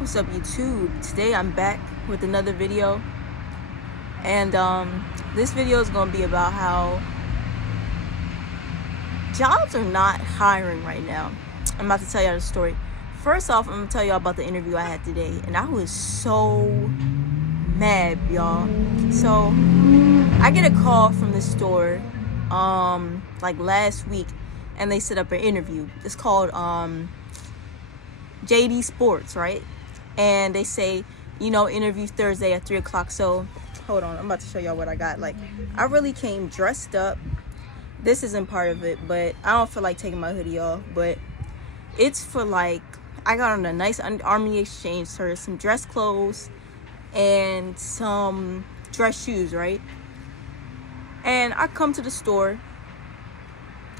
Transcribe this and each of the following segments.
What's up, YouTube? Today I'm back with another video, and this video is going to be about how jobs are not hiring right now. I'm about to tell y'all the story. First off, I'm going to tell y'all about the interview I had today, and I was so mad, y'all. So I get a call from the store like last week, and they set up an interview. It's called JD Sports, right? And they say, interview Thursday at 3 o'clock. So hold on, I'm about to show y'all what I got. Like, I really came dressed up. This isn't part of it, but I don't feel like taking my hoodie off. But it's for like, I got on a nice Army Exchange shirt, some dress clothes, and some dress shoes, right? And I come to the store,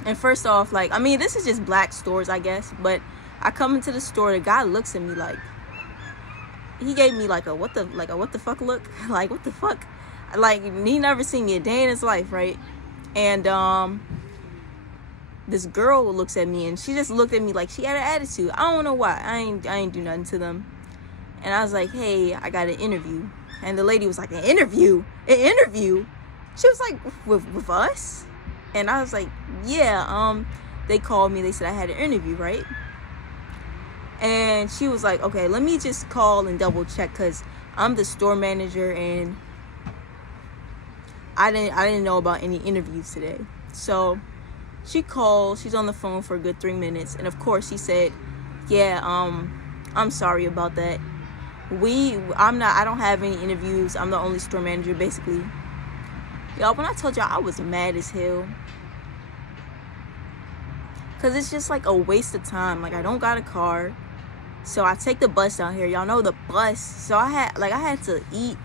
and first off, like, I mean, this is just black stores, I guess, but I come into the store, the guy looks at me like, he gave me like a what the fuck look. Like, what the fuck? Like, he never seen me a day in his life, right? And this girl looks at me, and she just looked at me like she had an attitude. I don't know why. I ain't do nothing to them. And I was like, hey, I got an interview. And the lady was like, an interview? An interview? She was like, with us? And I was like, yeah, they called me, they said I had an interview, right? And she was like, okay, let me just call and double check, because I'm the store manager and I didn't know about any interviews today. So she called, she's on the phone for a good 3 minutes, and of course she said, yeah, I'm sorry about that. I don't have any interviews. I'm the only store manager, basically. Y'all, when I told y'all, I was mad as hell. Cause it's just like a waste of time. Like, I don't got a car, so I take the bus down here. Y'all know the bus. So I had to eat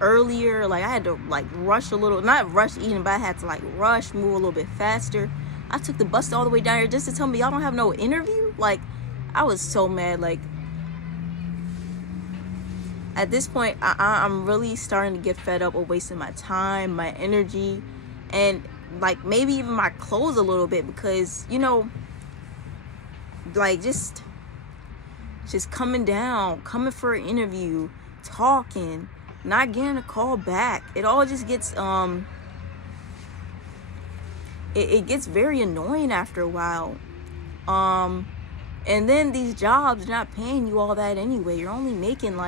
earlier. Like, I had to like rush a little, not rush eating, but I had to like rush, move a little bit faster. I took the bus all the way down here just to tell me y'all don't have no interview. Like, I was so mad. Like, at this point, I'm really starting to get fed up with wasting my time, my energy, and like maybe even my clothes a little bit, because like just coming coming for an interview, talking, not getting a call back. It all just gets it gets very annoying after a while. And then these jobs are not paying you all that anyway. You're only making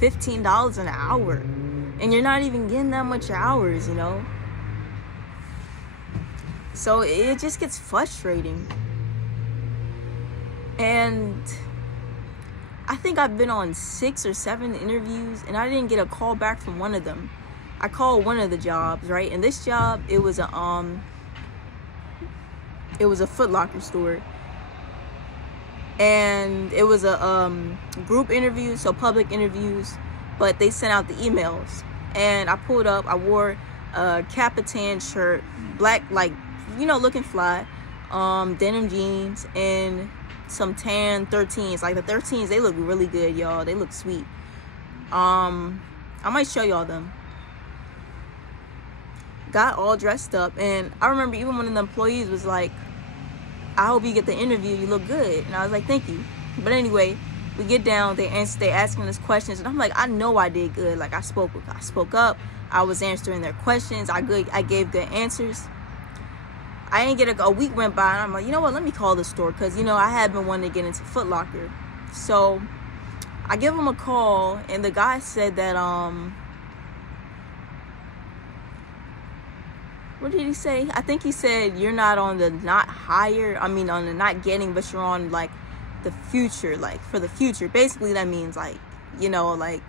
$15 an hour, and you're not even getting that much hours, so it just gets frustrating. And I think I've been on 6 or 7 interviews, and I didn't get a call back from one of them. I called one of the jobs, right? And this job, it was a Foot Locker store. And it was a group interview, so public interviews, but they sent out the emails. And I pulled up, I wore a Capitan shirt, black, like, looking fly, denim jeans, and some tan 13s. Like, the 13s, they look really good, y'all. They look sweet. I might show y'all them. Got all dressed up, and I remember even one of the employees was like, I hope you get the interview, you look good. And I was like, thank you. But anyway, we get down, they asking us questions, and I'm like, I know I did good. Like, I spoke up, I was answering their questions, I gave good answers. I didn't get a week went by, and I'm like, you know what, let me call the store, because I had been wanting to get into Foot Locker. So I give them a call, and the guy said that what did he say? I think he said you're not on the not hire, on the not getting, but you're on like the future, like for the future. Basically that means like, like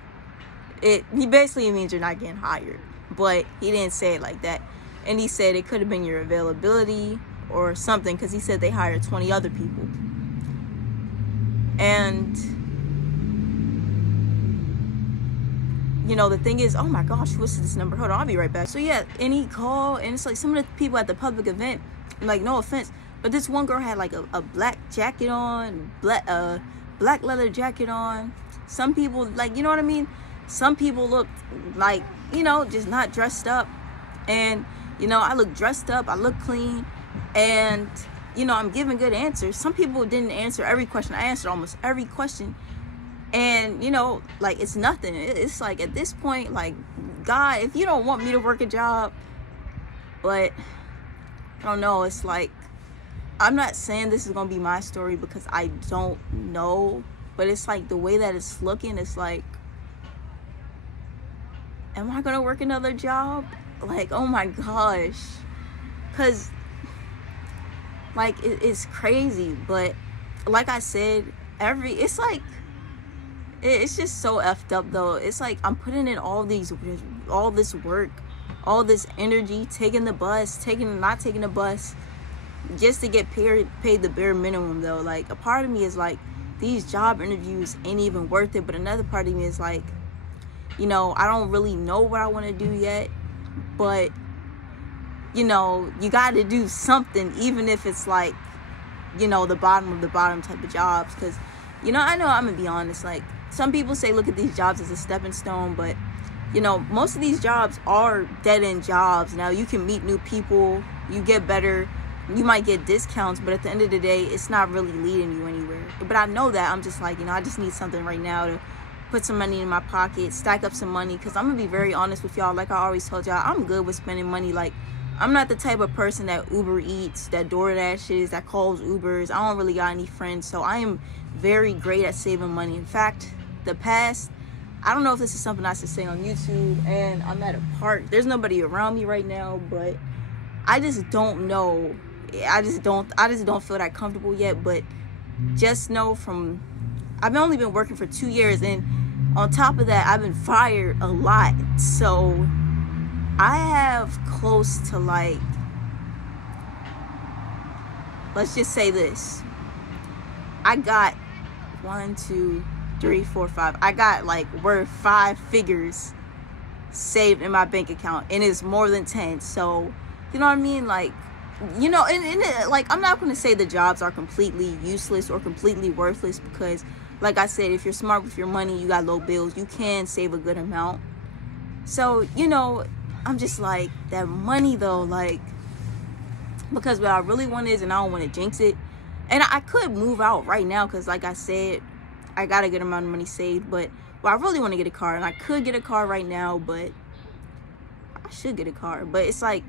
he basically means you're not getting hired, but he didn't say it like that. And he said it could have been your availability or something, because he said they hired 20 other people. And the thing is, oh my gosh, what's this number? Hold on, I'll be right back. So yeah, and he called, and it's like some of the people at the public event, like, no offense, but this one girl had like a black jacket on, black leather jacket on. Some people, like, you know what I mean? Some people look like, just not dressed up. And I look dressed up, I look clean, And, I'm giving good answers. Some people didn't answer every question. I answered almost every question. And, like, it's nothing. It's like, at this point, like, God, if you don't want me to work a job, but I don't know, it's like, I'm not saying this is going to be my story because I don't know, but it's like the way that it's looking, it's like, am I going to work another job? Like, oh my gosh. Because, like, it's crazy. But like I said, it's like, it's just so effed up though. It's like I'm putting in all this work, all this energy, taking the bus, not taking the bus, just to get paid the bare minimum though. Like, a part of me is like, these job interviews ain't even worth it. But another part of me is like, I don't really know what I want to do yet, but you got to do something, even if it's like, the bottom of the bottom type of jobs. Because I know, I'm gonna be honest, like, some people say look at these jobs as a stepping stone, but most of these jobs are dead-end jobs. Now, you can meet new people, you get better, you might get discounts, but at the end of the day, it's not really leading you anywhere. But I know that. I'm just like, I just need something right now to put some money in my pocket, stack up some money. Because I'm gonna be very honest with y'all, like I always told y'all, I'm good with spending money. Like, I'm not the type of person that Uber Eats, that DoorDashes, that calls Ubers. I don't really got any friends, so I am very great at saving money. In fact, I don't know if this is something I should say on YouTube, and I'm at a park. There's nobody around me right now, but I just don't know. I just don't feel that comfortable yet. But just know I've only been working for 2 years, and on top of that, I've been fired a lot. So I have close to, like, let's just say this. I got 1, 2, 3, 4, 5. I got like worth 5 figures saved in my bank account, and it's more than 10. So, you know what I mean? Like, and like, I'm not going to say the jobs are completely useless or completely worthless, because like I said, if you're smart with your money, you got low bills, you can save a good amount. So, I'm just like, that money though, like, because what I really want is, and I don't want to jinx it, and I could move out right now, because like I said, I got a good amount of money saved. But I really want to get a car, and I could get a car right now, but I should get a car. But it's like,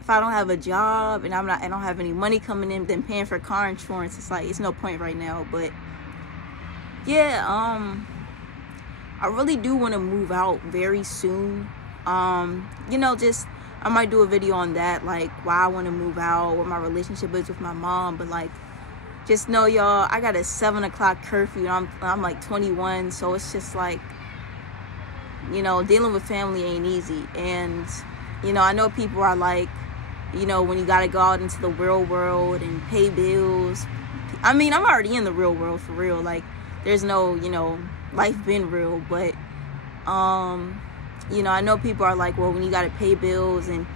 if I don't have a job and I don't have any money coming in, then paying for car insurance, it's like, it's no point right now. But yeah, I really do want to move out very soon. Just, I might do a video on that, like, why I want to move out, what my relationship is with my mom. But like, just know, y'all, I got a 7 o'clock curfew, and I'm like 21, so it's just like, dealing with family ain't easy. And I know people are like, when you gotta go out into the real world and pay bills. I mean, I'm already in the real world for real. Like, there's no, life been real. But I know people are like, well, when you gotta pay bills and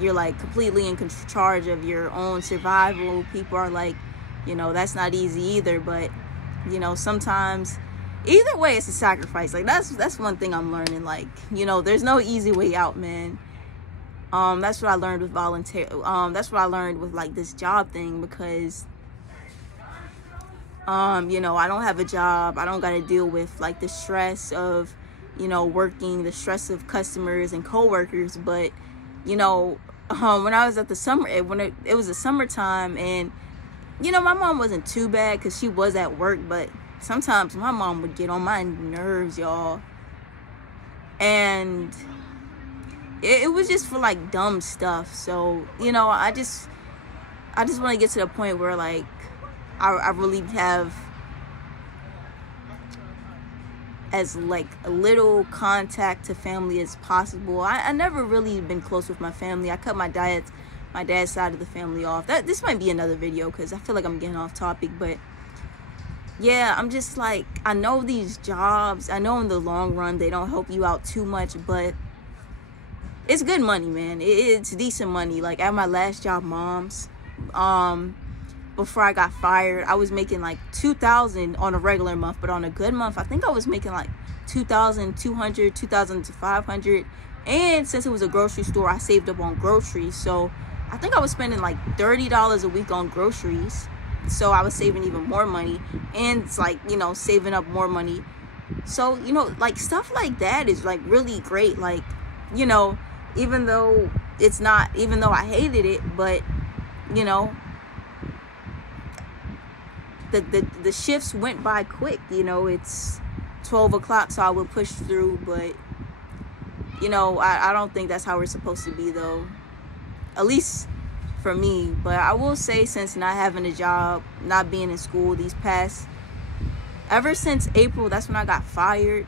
you're like completely in charge of your own survival, people are like, that's not easy either. But sometimes, either way, it's a sacrifice. Like, that's one thing I'm learning. Like, there's no easy way out, man. That's what I learned with that's what I learned with like this job thing, because I don't have a job. I don't got to deal with like the stress of working, the stress of customers and coworkers. But when I was at the summer, when it was the summertime, and my mom wasn't too bad because she was at work, but sometimes my mom would get on my nerves, y'all. And it was just for like dumb stuff. So, I just want to get to the point where like I really have as like little contact to family as possible. I never really been close with my family. I cut my dad's side of the family off. This might be another video because I feel like I'm getting off topic. But yeah, I'm just like, I know these jobs, I know in the long run they don't help you out too much, but it's good money, man. It's decent money. Like, at my last job, Mom's, before I got fired, I was making like $2,000 on a regular month, but on a good month, I think I was making like $2,200, $2,500. And since it was a grocery store, I saved up on groceries, so I think I was spending like $30 a week on groceries. So I was saving even more money, and it's like, you know, saving up more money. So, you know, like stuff like that is like really great. Like, you know, even though I hated it, but you know, the shifts went by quick. You know, it's 12 o'clock, so I would push through, but you know, I don't think that's how we're supposed to be, though, at least for me. But I will say, since not having a job, not being in school ever since April, that's when I got fired,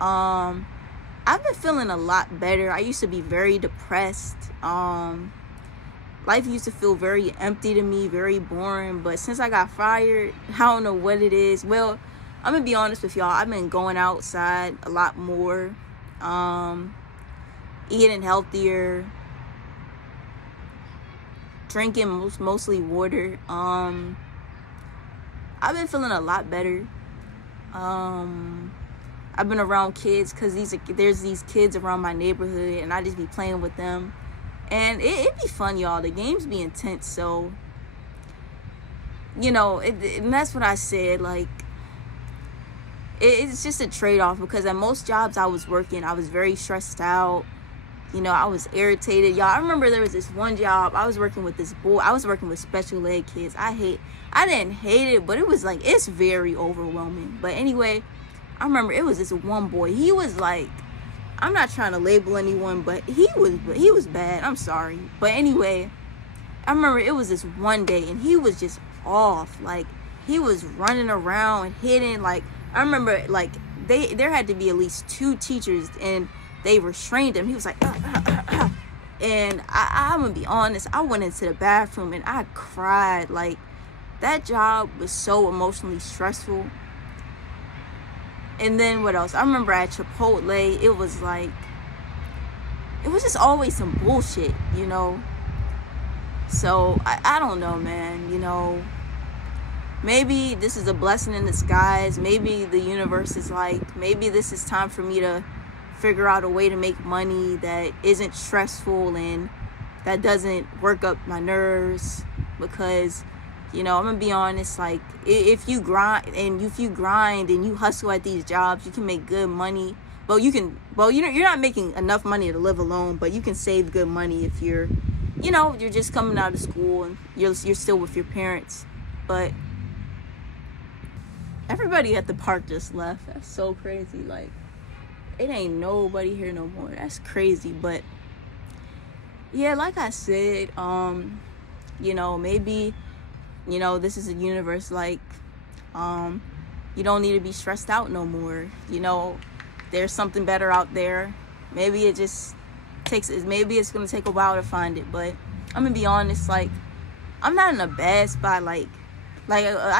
I've been feeling a lot better. I used to be very depressed. Life used to feel very empty to me, very boring. But since I got fired, I don't know what it is. Well, I'm gonna be honest with y'all. I've been going outside a lot more, eating healthier, drinking mostly water. I've been feeling a lot better. I've been around kids, because there's these kids around my neighborhood, and I just be playing with them, and it be fun, y'all. The games be intense, so you know, and that's what I said. Like, it's just a trade-off, because at most jobs I was working, I was very stressed out. You know, I was irritated. Y'all, I remember there was this one job. I was working with this boy. I was working with special ed kids. I didn't hate it, but it was like, it's very overwhelming. But anyway, I remember it was this one boy. He was like, I'm not trying to label anyone, but he was bad. I'm sorry. But anyway, I remember it was this one day, and he was just off. Like, he was running around and hitting. Like, I remember, like, there had to be at least 2 teachers, and they restrained him. He was like, and I'm gonna be honest, I went into the bathroom and I cried. Like, that job was so emotionally stressful. And then what else? I remember at Chipotle, it was just always some bullshit, you know. So I don't know, man. You know, maybe this is a blessing in disguise. Maybe the universe is like, maybe this is time for me to figure out a way to make money that isn't stressful and that doesn't work up my nerves. Because, you know, I'm gonna be honest, like, if you grind and you hustle at these jobs, you can make good money. You're not making enough money to live alone, but you can save good money if you're just coming out of school and you're still with your parents. But everybody at the park just left. That's so crazy. Like, it ain't nobody here no more. That's crazy. But yeah, like I said, you know, maybe, you know, this is a universe, like, you don't need to be stressed out no more. You know, there's something better out there. Maybe it's gonna take a while to find it. But I'm gonna be honest, like, I'm not in a bad spot. Like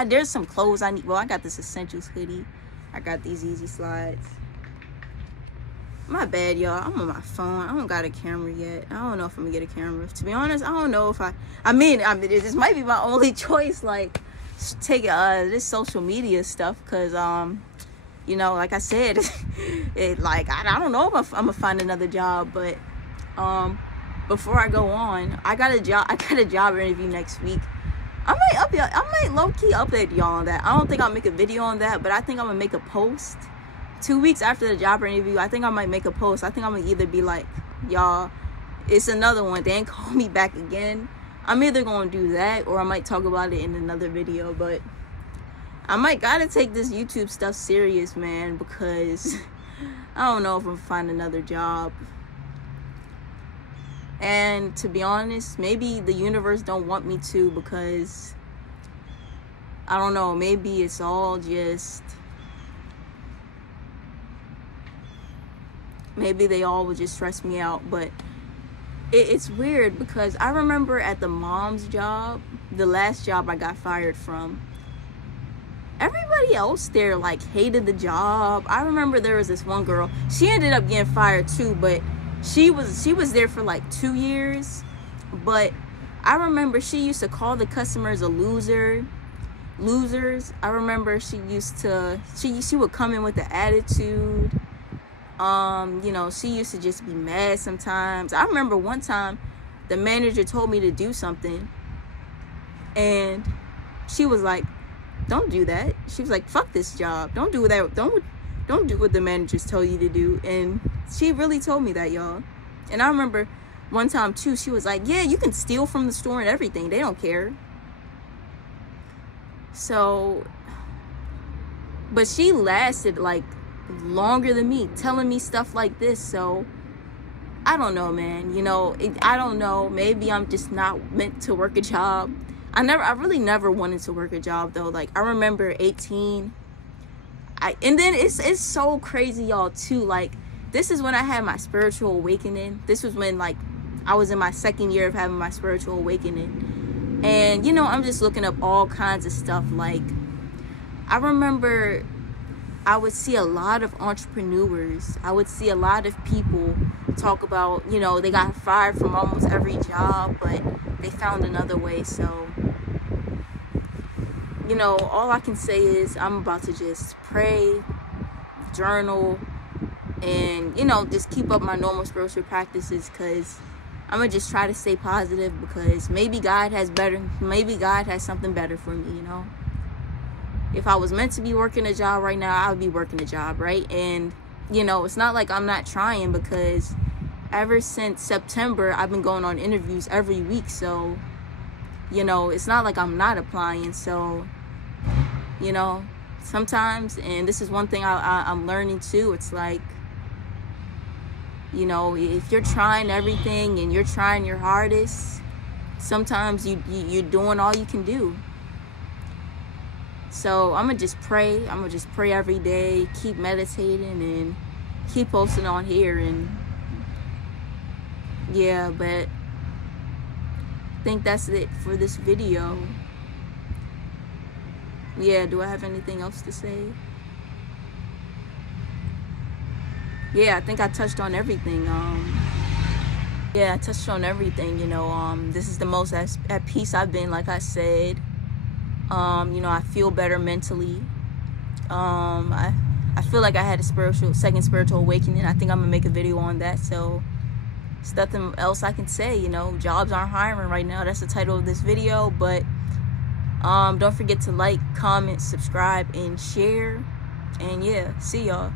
there's some clothes I need. Well, I got this Essentials hoodie. I got these Easy Slides. My bad, y'all. I'm on my phone. I don't got a camera yet. I don't know if I'm gonna get a camera. To be honest, I don't know if I mean, this might be my only choice. Like, take this social media stuff, because you know, like I said, I don't know if I'm gonna find another job. But before I go on, I got a job interview next week. I might low-key update y'all on that. I don't think I'll make a video on that, but I think I'm gonna make a post 2 weeks after the job interview. I think I might make a post. I think I'm gonna either be like, y'all, it's another one, they ain't call me back again. I'm either gonna do that, or I might talk about it in another video. But I might gotta take this YouTube stuff serious, man, because I don't know if I'm gonna find another job. And to be honest, maybe the universe don't want me to, because I don't know, maybe it's all just, maybe they all would just stress me out. But it's weird, because I remember at the mom's job, the last job I got fired from, everybody else there like hated the job. I remember there was this one girl, she ended up getting fired too, but she was there for like 2 years. But I remember she used to call the customers losers. I remember she would come in with the attitude. You know, she used to just be mad sometimes. I remember one time the manager told me to do something, and she was like, don't do that. She was like, fuck this job. Don't do that. Don't do what the managers tell you to do. And she really told me that, y'all. And I remember one time too, she was like, yeah, you can steal from the store and everything. They don't care. So, but she lasted like longer than me, telling me stuff like this. So I don't know, man. You know, I don't know. Maybe I'm just not meant to work a job. I really never wanted to work a job though. Like, I remember 18. And then it's so crazy, y'all, too. Like, this is when I had my spiritual awakening. This was when, like, I was in my second year of having my spiritual awakening. And, you know, I'm just looking up all kinds of stuff. Like, I remember I would see a lot of entrepreneurs. I would see a lot of people talk about, you know, they got fired from almost every job, but they found another way. So, you know, all I can say is I'm about to just pray, journal, and, you know, just keep up my normal spiritual practices, because I'm gonna just try to stay positive, because maybe God has something better for me, you know. If I was meant to be working a job right now, I would be working a job, right? And, you know, it's not like I'm not trying, because ever since September, I've been going on interviews every week. So, you know, it's not like I'm not applying. So, you know, sometimes, and this is one thing I'm learning too, it's like, you know, if you're trying everything and you're trying your hardest, sometimes you're doing all you can do. So I'm going to just pray. I'm going to just pray every day, keep meditating, and keep posting on here. And yeah, but I think that's it for this video. Yeah, do I have anything else to say? Yeah, I think I touched on everything. Yeah, I touched on everything, you know. This is the most at peace I've been, like I said. You know, I feel better mentally. I feel like I had a second spiritual awakening. I think I'm gonna make a video on that. So there's nothing else I can say, you know. Jobs aren't hiring right now. That's the title of this video. But don't forget to like, comment, subscribe, and share. And yeah, see y'all.